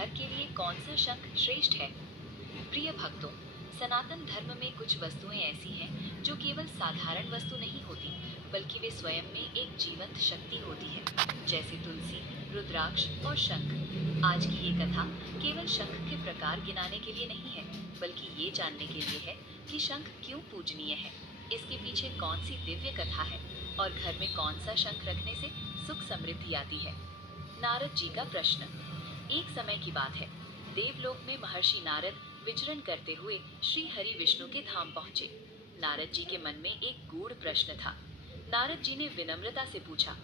घर के लिए कौन सा शंख श्रेष्ठ है? प्रिय भक्तों, सनातन धर्म में कुछ वस्तुएं ऐसी हैं जो केवल साधारण वस्तु नहीं होती, बल्कि वे स्वयं में एक जीवंत शक्ति होती है, जैसे तुलसी, रुद्राक्ष और शंख। आज की ये कथा केवल शंख के प्रकार गिनाने के लिए नहीं है, बल्कि ये जानने के लिए है कि शंख क्यों पूजनीय है, इसके पीछे कौन सी दिव्य कथा है और घर में कौन सा शंख रखने से सुख समृद्धि आती है। नारद जी का प्रश्न। एक समय की बात है, देवलोक में महर्षि नारद विचरण करते हुए श्री हरि विष्णु के धाम पहुंचे। नारद जी के मन में एक गूढ़ प्रश्न था। नारद जी ने विनम्रता से पूछा,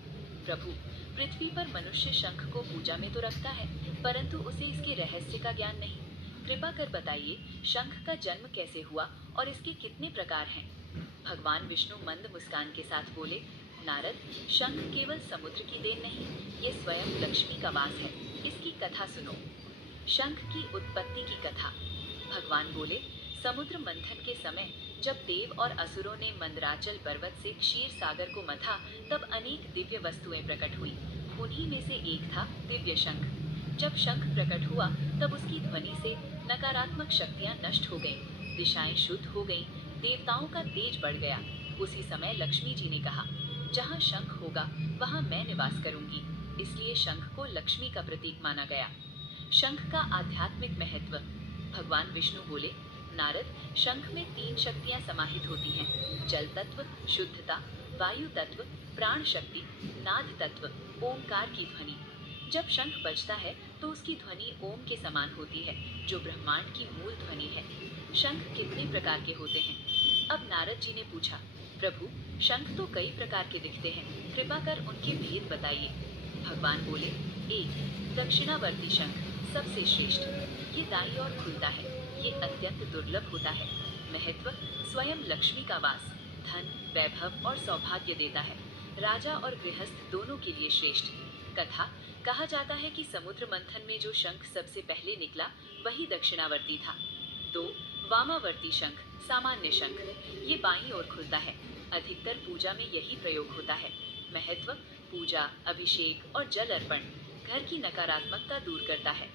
प्रभु, पृथ्वी पर मनुष्य शंख को पूजा में तो रखता है, परंतु उसे इसके रहस्य का ज्ञान नहीं। कृपा कर बताइए, शंख का जन्म कैसे हुआ और इसके कितने प्रकार हैं? भगवान विष्णु मंद मुस्कान के साथ बोले, नारद, शंख केवल समुद्र की देन नहीं, ये स्वयं लक्ष्मी का वास है। इसकी कथा सुनो। शंख की उत्पत्ति की कथा। भगवान बोले, समुद्र मंथन के समय जब देव और असुरों ने मंदराचल पर्वत से क्षीर सागर को मथा, तब अनेक दिव्य वस्तुएं प्रकट हुई। उन्हीं में से एक था दिव्य शंख। जब शंख प्रकट हुआ, तब उसकी ध्वनि से नकारात्मक शक्तियां नष्ट हो गईं, दिशाएं शुद्ध हो गईं, देवताओं का तेज बढ़ गया। उसी समय लक्ष्मी जी ने कहा, जहाँ शंख होगा वहाँ मैं निवास करूंगी। इसलिए शंख को लक्ष्मी का प्रतीक माना गया। शंख का आध्यात्मिक महत्व। भगवान विष्णु बोले, नारद, शंख में 3 शक्तियां समाहित होती हैं, जल तत्व, शुद्धता, वायु तत्व, प्राण शक्ति, नाद तत्व, ओंकार की ध्वनि। जब शंख बजता है तो उसकी ध्वनि ओम के समान होती है, जो ब्रह्मांड की मूल ध्वनि है। शंख कितने प्रकार के होते हैं? अब नारद जी ने पूछा, प्रभु, शंख तो कई प्रकार के दिखते हैं, कृपा कर उनके भेद बताइए। भगवान बोले, 1. दक्षिणावर्ती शंख, सबसे श्रेष्ठ। ये दाईं ओर खुलता है, ये अत्यंत दुर्लभ होता है। महत्व, स्वयं लक्ष्मी का वास, धन, वैभव और सौभाग्य देता है। राजा और गृहस्थ दोनों के लिए श्रेष्ठ। कथा, कहा जाता है कि समुद्र मंथन में जो शंख सबसे पहले निकला, वही दक्षिणावर्ती था। 2. वामावर्ती शंख, सामान्य शंख। ये बाईं ओर खुलता है, अधिकतर पूजा में यही प्रयोग होता है। महत्व, पूजा, अभिषेक और जल अर्पण, घर की नकारात्मकता दूर करता है।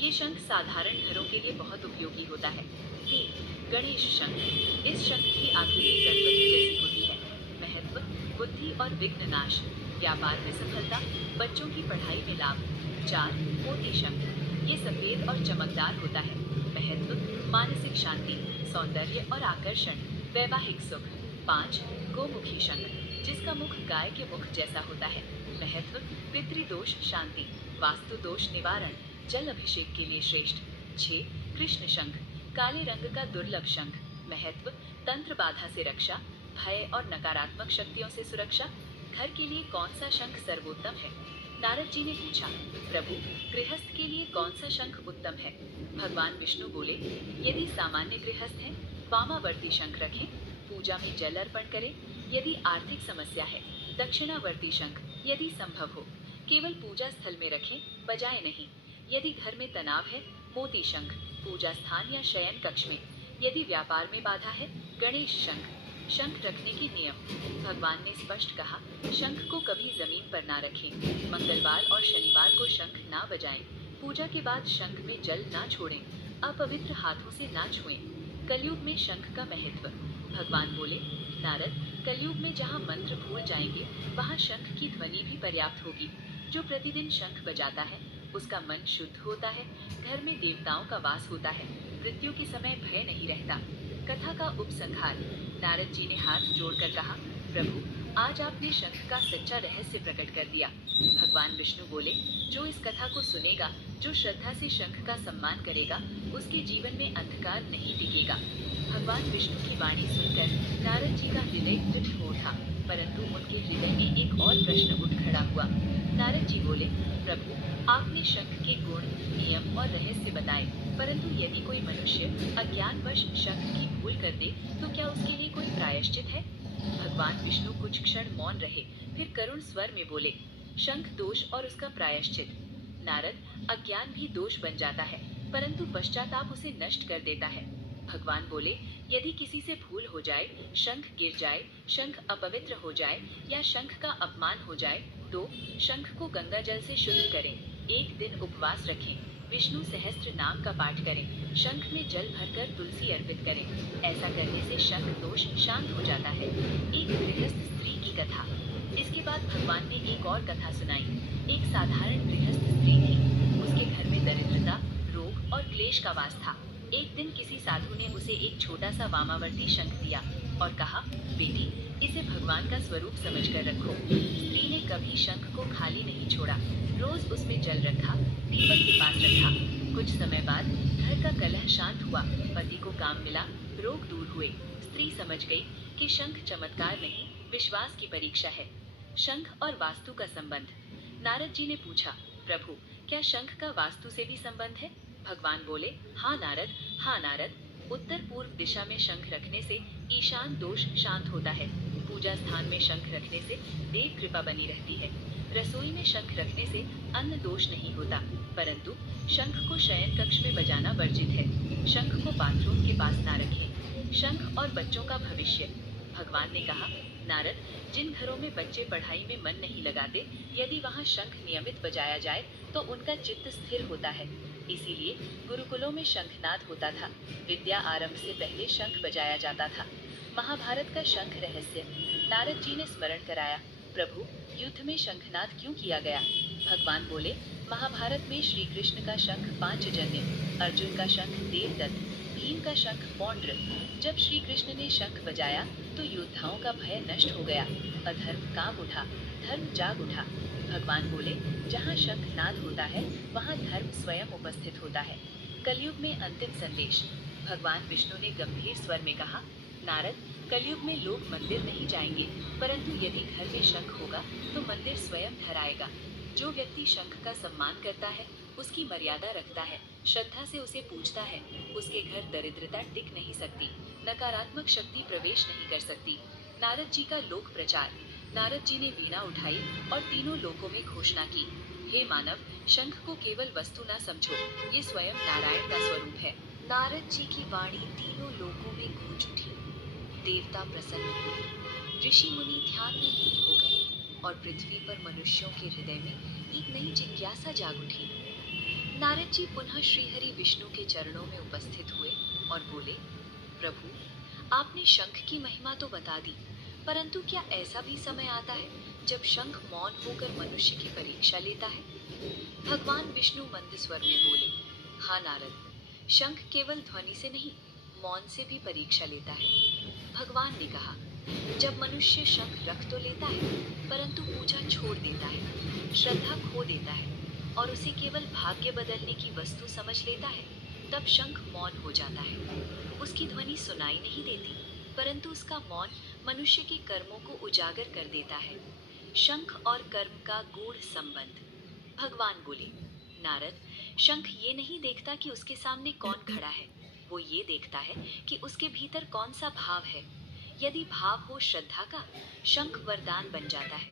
ये शंख साधारण घरों के लिए बहुत उपयोगी होता है। 3. गणेश शंख। इस शंख की आकृति गणपति जैसी होती है। महत्व, बुद्धि और विघ्न नाश, व्यापार में सफलता, बच्चों की पढ़ाई में लाभ। 4. मोती शंख। ये सफेद और चमकदार होता है। महत्व, मानसिक शांति, सौंदर्य और आकर्षण, वैवाहिक सुख। 5. गोमुखी शंख, जिसका मुख गाय के मुख जैसा होता है। महत्व, पितृदोष शांति, वास्तु दोष निवारण, जल अभिषेक के लिए श्रेष्ठ। 6. कृष्ण शंख, काले रंग का दुर्लभ शंख। महत्व, तंत्र बाधा से रक्षा, भय और नकारात्मक शक्तियों से सुरक्षा। घर के लिए कौन सा शंख सर्वोत्तम है? नारद जी ने पूछा, प्रभु, गृहस्थ के लिए कौन सा शंख उत्तम है? भगवान विष्णु बोले, यदि सामान्य गृहस्थ हैं, वामावर्ती शंख रखें, पूजा में जल अर्पण करें। यदि आर्थिक समस्या है, दक्षिणावर्ती शंख, यदि संभव हो, केवल पूजा स्थल में रखें, बजाए नहीं। यदि घर में तनाव है, मोती शंख, पूजा स्थान या शयन कक्ष में। यदि व्यापार में बाधा है, गणेश शंख। शंख रखने के नियम। भगवान ने स्पष्ट कहा, शंख को कभी जमीन पर ना रखें, मंगलवार और शनिवार को शंख ना बजाएं, पूजा के बाद शंख में जल ना छोड़ें, अपवित्र हाथों से ना छुएं। कलयुग में शंख का महत्व। भगवान बोले, नारद, कलयुग में जहाँ मंत्र भूल जाएंगे, वहाँ शंख की ध्वनि भी पर्याप्त होगी। जो प्रतिदिन शंख बजाता है, उसका मन शुद्ध होता है, घर में देवताओं का वास होता है, मृत्यु के समय भय नहीं रहता। कथा का उपसंहार। नारद जी ने हाथ जोड़कर कहा, प्रभु, आज आपने शंख का सच्चा रहस्य प्रकट कर दिया। भगवान विष्णु बोले, जो इस कथा को सुनेगा, जो श्रद्धा से शंख का सम्मान करेगा, उसके जीवन में अंधकार नहीं टिकेगा। भगवान विष्णु की वाणी सुनकर नारद जी का हृदय दृढ़ हो उठा, परंतु उनके हृदय में एक और प्रश्न उठ खड़ा हुआ। नारद जी बोले, प्रभु, आपने शंख के गुण, नियम और रहस्य बताए, परंतु यदि कोई मनुष्य अज्ञानवश शंख की भूल कर दे, तो क्या उसके लिए कोई प्रायश्चित है? भगवान विष्णु कुछ क्षण मौन रहे, फिर करुण स्वर में बोले, शंख दोष और उसका प्रायश्चित। नारद, अज्ञान भी दोष बन जाता है, परंतु पश्चाताप उसे नष्ट कर देता है। भगवान बोले, यदि किसी से भूल हो जाए, शंख गिर जाए, शंख अपवित्र हो जाए या शंख का अपमान हो जाए, तो शंख को गंगा जल से शुद्ध करें, 1 दिन उपवास रखें, विष्णु सहस्त्र नाम का पाठ करें, शंख में जल भरकर तुलसी अर्पित करें। ऐसा करने से शंख दोष शांत हो जाता है। एक गृहस्थ स्त्री की कथा। इसके बाद भगवान ने एक और कथा सुनाई। एक साधारण गृहस्थ स्त्री थी। उसके घर में दरिद्रता, रोग और क्लेश का वास था। एक दिन किसी साधु ने उसे एक छोटा सा वामावर्ती शंख दिया और कहा, बेटी, इसे भगवान का स्वरूप समझकर रखो। स्त्री ने कभी शंख को खाली नहीं छोड़ा, रोज उसमें जल रखा, दीपक के पास रखा। कुछ समय बाद घर का कलह शांत हुआ, पति को काम मिला, रोग दूर हुए। स्त्री समझ गई कि शंख चमत्कार नहीं, विश्वास की परीक्षा है। शंख और वास्तु का संबंध। नारद जी ने पूछा, प्रभु, क्या शंख का वास्तु से भी संबंध है? भगवान बोले, हाँ नारद, हाँ नारद। उत्तर पूर्व दिशा में शंख रखने से ईशान दोष शांत होता है। पूजा स्थान में शंख रखने से देव कृपा बनी रहती है। रसोई में शंख रखने से अन्न दोष नहीं होता, परंतु शंख को शयन कक्ष में बजाना वर्जित है। शंख को बाथरूम के पास ना रखें। शंख और बच्चों का भविष्य। भगवान ने कहा, नारद, जिन घरों में बच्चे पढ़ाई में मन नहीं लगाते, यदि वहाँ शंख नियमित बजाया जाए तो उनका चित्त स्थिर होता है। इसीलिए गुरुकुलों में शंखनाद होता था। विद्या आरंभ से पहले शंख बजाया जाता था। महाभारत का शंख रहस्य। नारद जी ने स्मरण कराया, प्रभु, युद्ध में शंखनाद क्यों किया गया? भगवान बोले, महाभारत में श्री कृष्ण का शंख पांचजन्य, अर्जुन का शंख देवदत्त, भीम का शंख पौंड्र। जब श्री कृष्ण ने शंख बजाया तो योद्धाओं का भय नष्ट हो गया, अधर्म कांप उठा, धर्म जाग उठा। भगवान बोले, जहाँ शंखनाद होता है वहाँ धर्म स्वयं उपस्थित होता है। कलयुग में अंतिम संदेश। भगवान विष्णु ने गंभीर स्वर में कहा, नारद, कलयुग में लोग मंदिर नहीं जाएंगे, परंतु यदि घर में शंख होगा तो मंदिर स्वयं ठहराएगा। जो व्यक्ति शंख का सम्मान करता है, उसकी मर्यादा रखता है, श्रद्धा से उसे पूजता है, उसके घर दरिद्रता टिक नहीं सकती, नकारात्मक शक्ति प्रवेश नहीं कर सकती। नारद जी का लोक प्रचार। नारद जी ने वीणा उठाई और तीनों लोकों में घोषणा की, हे मानव, शंख को केवल वस्तु न समझो, ये स्वयं नारायण का स्वरूप है। नारद जी की वाणी तीनों लोकों में गूंज उठी। देवता प्रसन्न हुए, ऋषि मुनि ध्यान में लीन हो गए और पृथ्वी पर मनुष्यों के हृदय में एक नई जिज्ञासा जाग उठी। नारद जी पुनः श्रीहरि विष्णु के चरणों में उपस्थित हुए और बोले, प्रभु, आपने शंख की महिमा तो बता दी, परंतु क्या ऐसा भी समय आता है जब शंख मौन होकर मनुष्य की परीक्षा लेता है? भगवान विष्णु मंद स्वर में बोले, हाँ नारद, शंख केवल ध्वनि से नहीं, मौन से भी परीक्षा लेता है। भगवान ने कहा, जब मनुष्य शंख रख तो लेता है, परंतु पूजा छोड़ देता है, श्रद्धा खो देता है और उसे केवल भाग्य बदलने की वस्तु समझ लेता है, तब शंख मौन हो जाता है। उसकी ध्वनि सुनाई नहीं देती, परंतु उसका मौन मनुष्य के कर्मों को उजागर कर देता है। शंख और कर्म का गूढ़ संबंध। भगवान बोले, नारद, शंख ये नहीं देखता कि उसके सामने कौन खड़ा है, वो ये देखता है कि उसके भीतर कौन सा भाव है। यदि भाव हो श्रद्धा का, शंख वरदान बन जाता है।